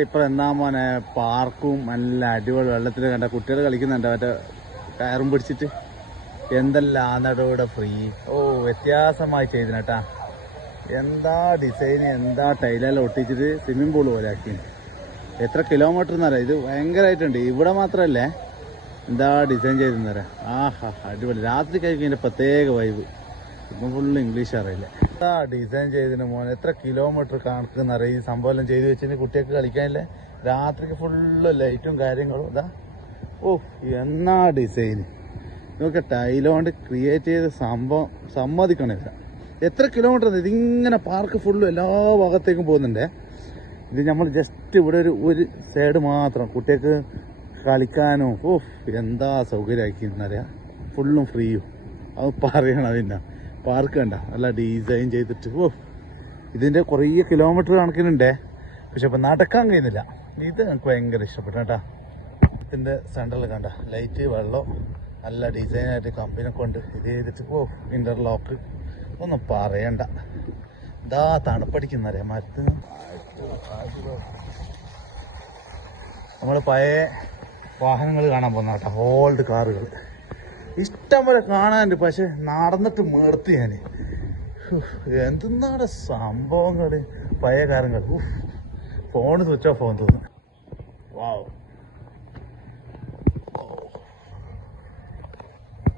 ഇപ്പൊ എന്നാ മോനെ പാർക്കും നല്ല അടിപൊളി വെള്ളത്തിൽ കണ്ട കുട്ടികൾ കളിക്കുന്നുണ്ട് മറ്റേ കയറും പിടിച്ചിട്ട്. എന്തെല്ലാം നടുവിടെ ഫ്രീ? ഓ വ്യത്യാസമായി ചെയ്തിനട്ടാ. എന്താ ഡിസൈൻ എന്താ ടൈലെല്ലാം ഒട്ടിച്ചിട്ട് സ്വിമ്മിംഗ് പൂൾ പോലെ ആക്കി. എത്ര കിലോമീറ്റർ എന്നറിയാം ഇത് ഭയങ്കരമായിട്ടുണ്ട് ഇവിടെ മാത്രമല്ലേ എന്താ ഡിസൈൻ ചെയ്തെന്നറിയാം ആഹാ അടിപൊളി. രാത്രി കഴിക്കുന്നതിന്റെ പ്രത്യേക വൈബ് ഇപ്പം ഫുള്ള് ഇംഗ്ലീഷ് അറിയില്ല. എന്താ ഡിസൈൻ ചെയ്തതിന് മോൻ എത്ര കിലോമീറ്റർ കണക്കുന്നറിയാം ഈ സംഭവം എല്ലാം ചെയ്ത് വെച്ചിട്ട് കുട്ടികൾക്ക് കളിക്കാനില്ലേ. രാത്രിക്ക് ഫുള്ള് ലൈറ്റും കാര്യങ്ങളും ഇതാ. ഓ എന്നാ ഡിസൈൻ ഇതൊക്കെ ടൈലോണ്ട് ക്രിയേറ്റ് ചെയ്ത സംഭവം സമ്മതിക്കണില്ല എത്ര കിലോമീറ്റർ ഇതിങ്ങനെ പാർക്ക് ഫുള്ളും എല്ലാ ഭാഗത്തേക്കും പോകുന്നുണ്ടേ. ഇത് നമ്മൾ ജസ്റ്റ് ഇവിടെ ഒരു ഒരു സൈഡ് മാത്രം കുട്ടികൾക്ക് കളിക്കാനോ. ഓ എന്താ സൗകര്യമാക്കി എന്നറിയാം ഫുള്ളും ഫ്രീയും അത് പറയണം അതിന്റെ പാർക്ക് കണ്ട. നല്ല ഡിസൈൻ ചെയ്തിട്ട്. ഓ ഇതിന്റെ കുറേ കിലോമീറ്റർ കണക്കിനുണ്ടേ. പക്ഷെ ഇപ്പം നടക്കാൻ കഴിയുന്നില്ല. ഇത് എനിക്ക് ഭയങ്കര ഇഷ്ടപ്പെട്ടു കേട്ടാ. ഇതിന്റെ സെന്ററിൽ കണ്ട. ലൈറ്റ് വെള്ളം. നല്ല ഡിസൈനായിട്ട് കമ്പനി കൊണ്ട് ഇത് ചെയ്തിട്ട്. ഓ ഇന്റർലോക്ക് ഒന്നും പറയണ്ട. ഇതാ തണുപ്പടിക്കുന്നറിയാം? മരത്തിന് നമ്മൾ പഴയ വാഹനങ്ങൾ കാണാൻ പോകുന്ന കേട്ടോ. ഓൾഡ് കാറുകൾ ഇഷ്ടം പോലെ കാണാനുണ്ട് പക്ഷെ നടന്നിട്ട് മേർത്ത് ഞാൻ എന്തെന്നാണ് സംഭവങ്ങൾ പഴയ കാറുകൾ ഫോൺ സ്വിച്ച് ഓഫ് ആകാൻ തോന്നുന്നു. വാവ്